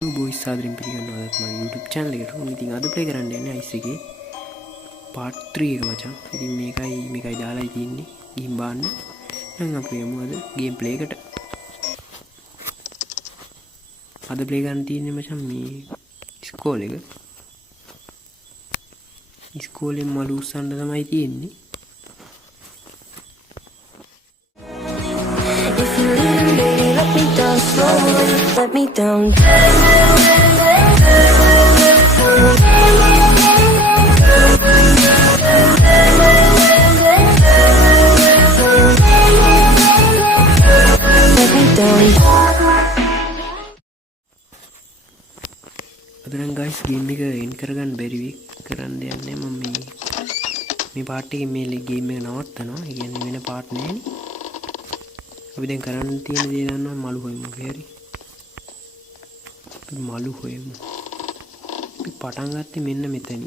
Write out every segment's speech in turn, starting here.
Boys සාදරෙන් පිළිගන්නවාදත් මගේ YouTube channel එකට. ඉතින් අද ප්ලේ කරන්න යන්නේ Ice එකේ part 3 එක මචං. ඉතින් මේකයි දාලා තියෙන්නේ. ගිහින් බලන්න. දැන් අපි යමු අද ගේම් ප්ලේ එකට. අද ප්ලේ කරන්න තියෙන්නේ මචං මේ ඉස්කෝලේ එක. ඉස්කෝලෙන් මලු උස්සන්න තමයි තියෙන්නේ. Let me down. Let me down. අදනම් guys game එක එන්ඩ් කරගන්න බැරි වෙයි කරන්න යන්නේ මම මේ පාර්ට් එකේ මේ ගේම් එක නවත්තනවා. ඒ කියන්නේ වෙන පාර්ට් නෑනේ. අපි දැන් කරන්න තියෙන දේ දන්නවා මලු හොයමු හරි. මලු හොයමු. අපි පටන් ගත්තේ මෙන්න මෙතනින්.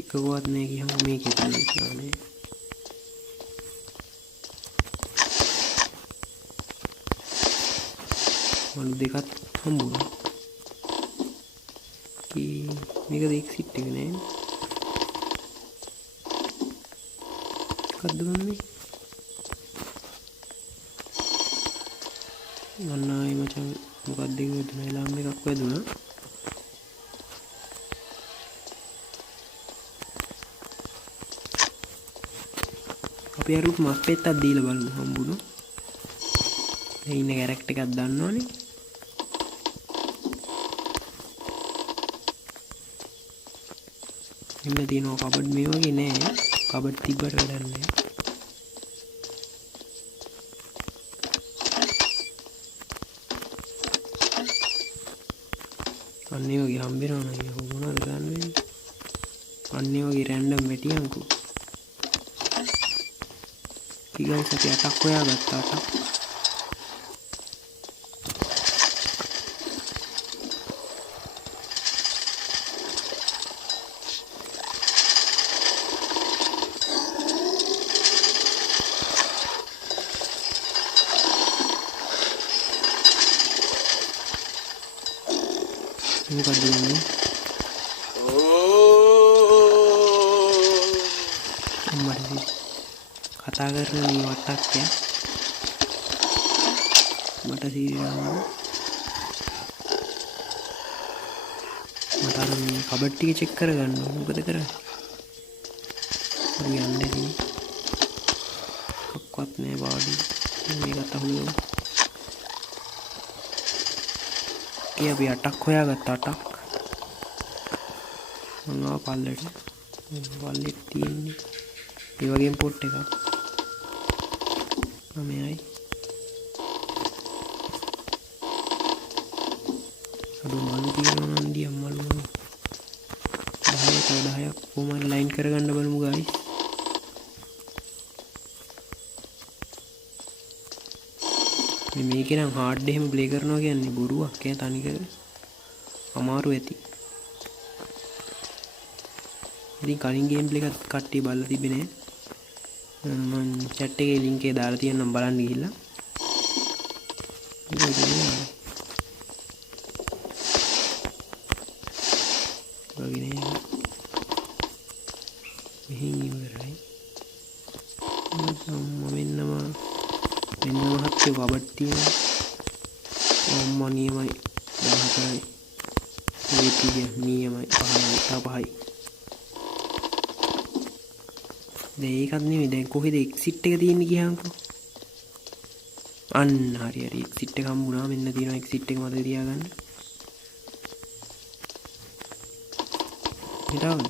එකකවත් නෑ කියහම මේකේ තියෙන්නේ. මලු දෙකක් හම්බුණා. මේකද එක්සිට් එක නෑ. මොකද්ද මේ? අන්නයි මචං මොකක්ද ඒක වැදුනා එලාම් එකක් වැදුනා. අපි අරුත් මස් පෙත්තක් දීලා බලමු හම්බුණා. මේ ඉන්න කැරක්ටර් එකක් දන්නවනේ. ඉන්න තියෙනවා කබඩ් මේ වගේ නෑ. කබඩ් තිබ්බට වැඩක් නෑ. අන්නේ වගේ හම්බෙනවා නේද? මොනවද ගන්න වෙන්නේ? අන්නේ වගේ රැන්ඩම් වැටියන්කෝ. ඊගොල්ලෝ අපි අටක් හොයාගත්තා අටක්. මොකක්ද මේ? අම්මඩි කතා කරන මේ වට්ටක් ය. මට සීරියල්ලා මට අර මේ කබඩ් ටික චෙක් කරගන්න ඕන. මොකද කරන්නේ? අපි යන්නේ ඉතින් කොක්වත් නෑ බාඩි. මේකට අහුවෙමු. අපි අටක් හොයාගත්ත අටක් මොනවා පල්ලෙට පල්ලෙත් තියෙන්නේ ඒ වගේම පොට් එකක් මෙයයි අඩු මලු තියෙනවා නම් දියම් මලු 10ක් කොහොමද ලයින් කරගන්න බලමු ගයිස්. මේකේ නම් හાર્ඩ් එහෙම ප්ලේ කරනවා කියන්නේ බොරුවක් ඈ තනිකර අමාරු ඇති. ඉතින් කලින් ගේම් ප්ලේ එකත් කට්ටිය බලලා තිබෙන්නේ මම chat එකේ link එක දාලා තියෙනම් බලන්න ගිහිල්ලා. මෙහින් ඉවරයි. මෙන්න මහත්තයෝ කබඩ් තියෙනවා. අම්මා නියමයි 14යි. මේ පිටිය නියමයි 5යි 5යි. දැන් ඒකත් නෙමෙයි දැන් කොහෙද එක්සිට් එක තියෙන්නේ කියහන්කෝ. අන්න හරි එක්සිට් එක හම්බුණා. මෙන්න තියෙනවා එක්සිට් එක මතක තියාගන්න. හිටවන්න.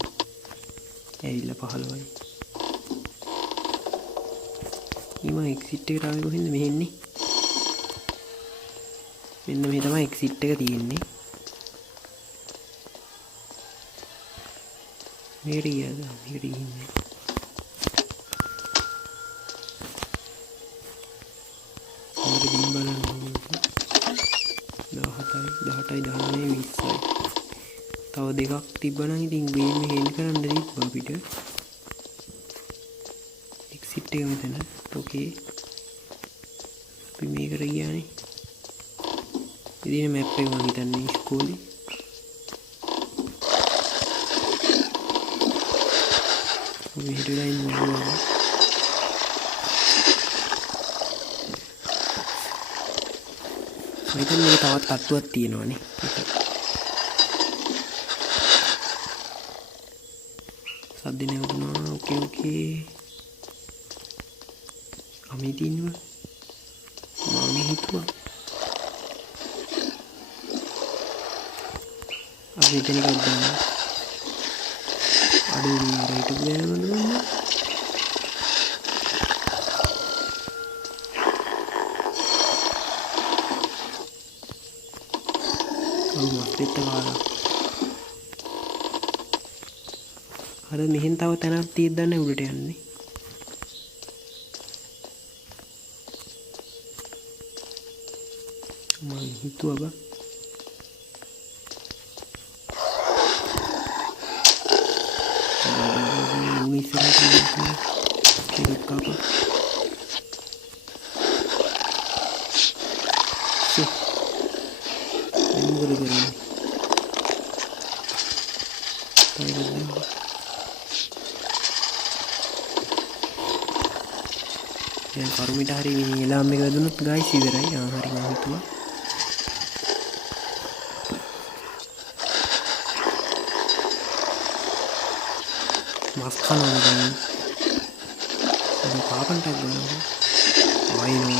ඇවිල්ලා 15යි. ඊම එක්සිට් එකට ආවේ කොහෙන්ද මෙහෙන්නේ? මෙන්න මේ තමයි එක්සිට් එක තියෙන්නේ. මේකට ගියාද? මේකට ගිහින්නේ. මේක දින් බලන්න ඕනේ. 17යි 18යි 19යි 20යි. තව දෙකක් තිබ්බනම් ඉතින් ගේම් එක එන්ඩ් කරන්න තිබ්බා අපිට. එක්සිට් එක මෙතන. ඕකේ. අපි මේකට ගියානේ. ඉතින් මැප් එක මම හිතන්නේ ඉස්කෝලේ. අපි හිටලා ඉන්නවා. මෙතන මේ තවත් තට්ටුවක් තියෙනවානේ. සද්ද නැවතුණා. ඕකේ. අමිති ඉන්නවා. මම හිතුවා. අපි එතන එකක් දාන්න. අඩේ මේ රයිට් එක ගෑනවද මම? මස්පෙත්ත කාලා. අර මෙහෙන් තව තැනක් තියෙද්ද නැහැ උඩට යන්නේ. මම හිතුවා බා. මම ඉස්සරහට යන්න කෙනෙක් ආවා. මොකද කරන්නේ? දැන් කරුමිට හරි මේ එලාම් එක දුන්නොත් ගයිස් ඉවරයි. හරි මම හිතුවා. මස් කනවා දැන්. ඒක කාපන්ටක් ගන්නවා. ආයිනෝ.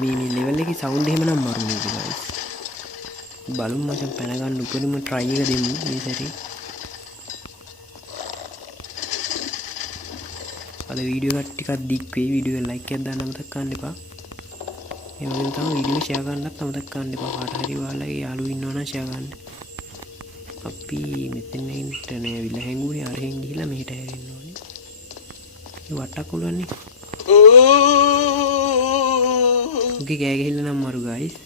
මේ ලෙවල් එකේ සවුන්ඩ් එහෙම නම් මරු නේද ගයිස්. බලමු මචං පැන ගන්න උපරිම try එක දෙමු මේ සැරේ. අද වීඩියෝ එක ටිකක් දික් වෙයි. වීඩියෝ එක ලයික් එකක් දාන්න අමතක කරන්න එපා. ඒ වගේම තමයි වීඩියෝ ෂෙයා කරන්නත් අමතක කරන්න එපා. කාට හරි ඔයාලගේ යාළුවෝ ඉන්නවනම් ෂෙයා කරන්න. අපි මෙතන ඉන්නට නෑවිලා හැංගුනේ අරහෙන් ගිහිල්ලා මෙහෙට හැරෙන්න ඕනේ. මේ වටක් උලන්නේ. උගේ ගෑ ගහilla නම් මරු ගයිස්.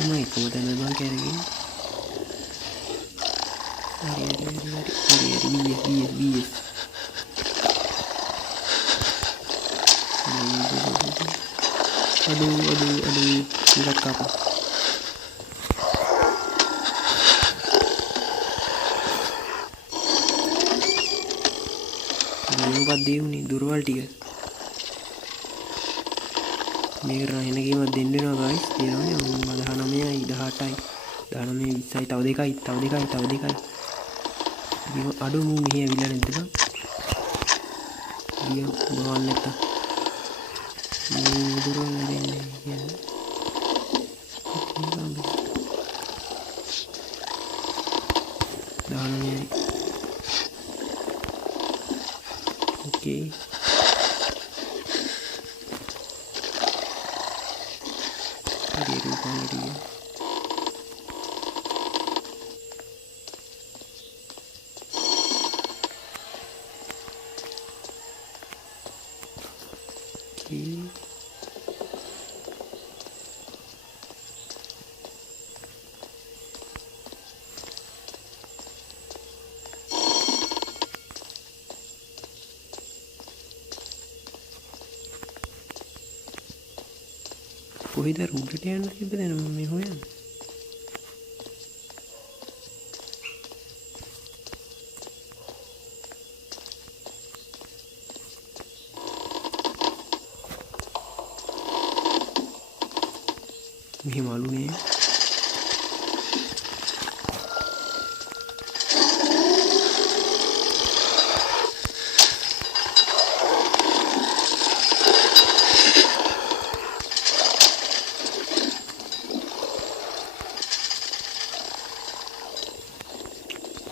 එමයි කොහොමද මම කරගෙන. හරි BS. aduh ikat kapal. මොකක්ද දෙන්නේ දුරවල් ටික මේක රහින කීම දෙන්න වෙනවා guys දෙනවනේ 19යි 18යි 19 20යි තව දෙකයි ගිය අඩු මු මෙහි ඇවිල්ලා නැද්ද බං ගිය බවන්න නැත්තා මේ දුරවල් දෙන්නේ කියන්නේ okay dia rupanya dia okay කොහෙද උඩට යන්න තිබ්බද මම මේ හොයන්නේ මෙහි මාළුනේ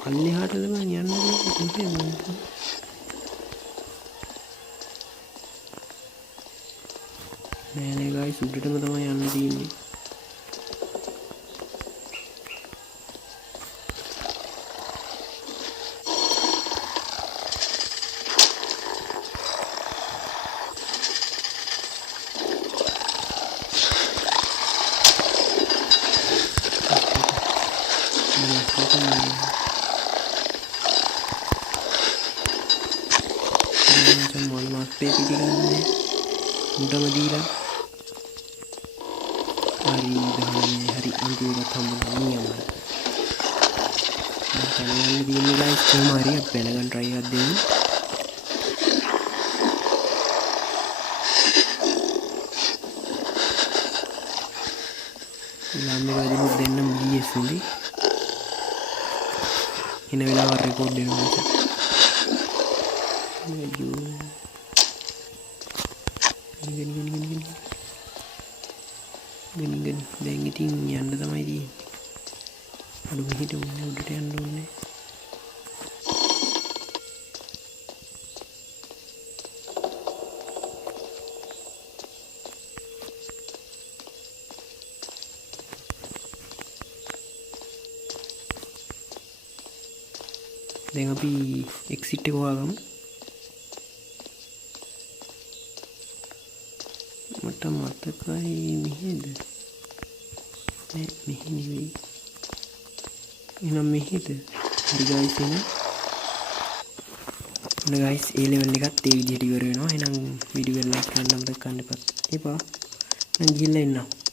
පල්ලෙහාටද මං යන්නේ කොහෙද නෑ ගයිස් උඩටම තමයි යන්න තියෙන්නේ මොල් මස්පේ පිටිගන්නේ උඩම දීලා හරි 19 හරි අන්තිමට හම්බුනා නියමයි. මම කලින් දින්නේ ගයිස් කොහොම හරි අපි වෙනකන් try එකක් දෙන්න. ළමයි වදිනුත් දෙන්නම DS උනේ. ඉන වෙලාව රෙකෝඩ් දෙනවා. අයියෝ. ගිනින් දැන් ඉතින් යන්න තමයි තියෙන්නේ. අඩු මෙහෙට උන්නේ උඩට යන්න ඕනේ. දැන් අපි එක්සිට් එක හොයාගමු. මට මතකයි මෙහෙද? නෑ මෙහෙ නෙවෙයි. එහෙනම් මෙහෙද? හරි ගයිස් එන ගයිස් ඒ ලෙවල් එකත් ඒ විදිහට ඉවර වෙනවා. එහෙනම් වීඩියෝ එක ලයික් කරන්න අමතක කරන්න එපා. මම ගිහලා එන්නම්.